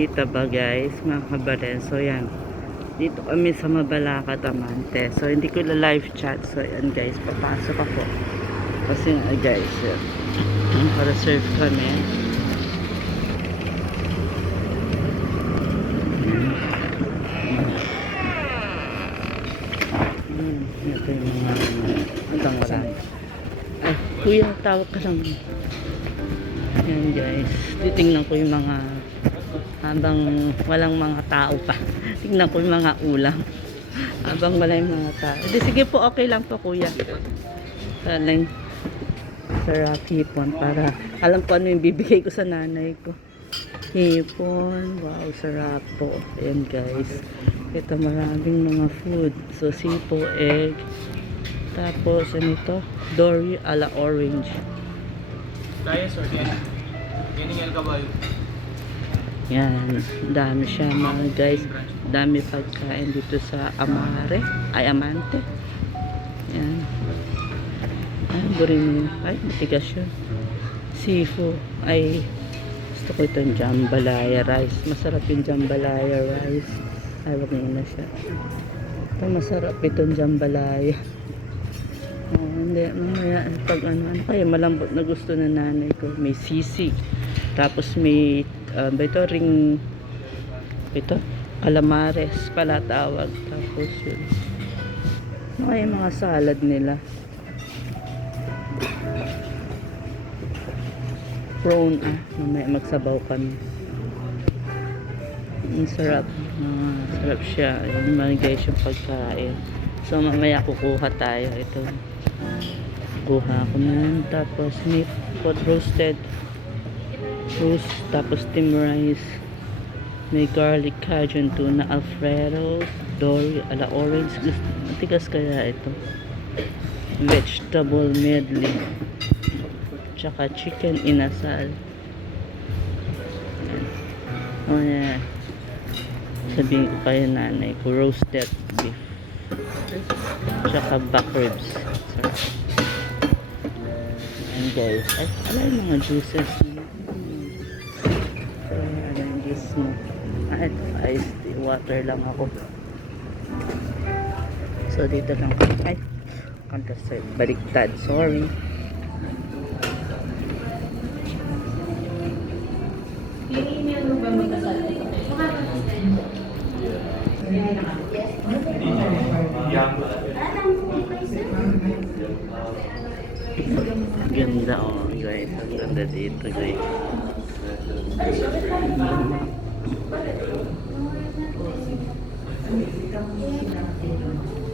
Kita ba guys, mga kabaren? So yan, dito kami sa Mabalacat, Amante. So hindi ko live chat. So yan guys, papasok ako. Kasi nga guys, para serve kami. Ito yung mga hanggang wala. Ay, kuya, tawag ka lang. Yan guys, titingnan ko yung mga habang walang mga tao pa. Tingnan ko yung mga ulam habang wala yung mga tao. Sige po, okay lang po kuya. Saling sarap hipon para alam ko ano yung bibigay ko sa nanay ko. Hipon, wow, sarap po. Ayan guys, ito maraming mga food. So sipo, egg, tapos ano ito, dory ala orange. Kaya sir, ganyan kabayo. Yan, dami siya mga guys. Dami pagkain dito sa Amante. Yan. Ay, burin. Ay, matigas yun. Sifu. Ay, gusto ko itong jambalaya rice. Masarap yung jambalaya rice. Ay, wag na siya. Ito, masarap itong jambalaya. Oh, hindi, mamaya, pag ano kaya malambot na gusto na nanay ko. May sisig. Tapos may ito ring ito calamares pala tawag. Tapos yun ano yung mga salad nila, prawn. Mamaya magsabaw kami. Ang sarap, sarap siya. Yun mga guys yung pagkain. So mamaya kukuha tayo. Ito kuha ko na. Tapos may pot roasted roast, tapos steam rice, may garlic cajun tuna alfredo, dory ala orange. Matigas kaya ito. Vegetable medley, tsaka chicken inasal. Oh yeah, sabihin ko kayo nanay ko, roasted beef, tsaka back ribs. Sarap. And guys, ay ala yung mga juices nila. Ito, iced tea water lang ako. So dito lang ako. Ay, counter-serve. Baliktad, sorry. Ganda oh guys, ang ganda dito guys.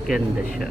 Ganda siya.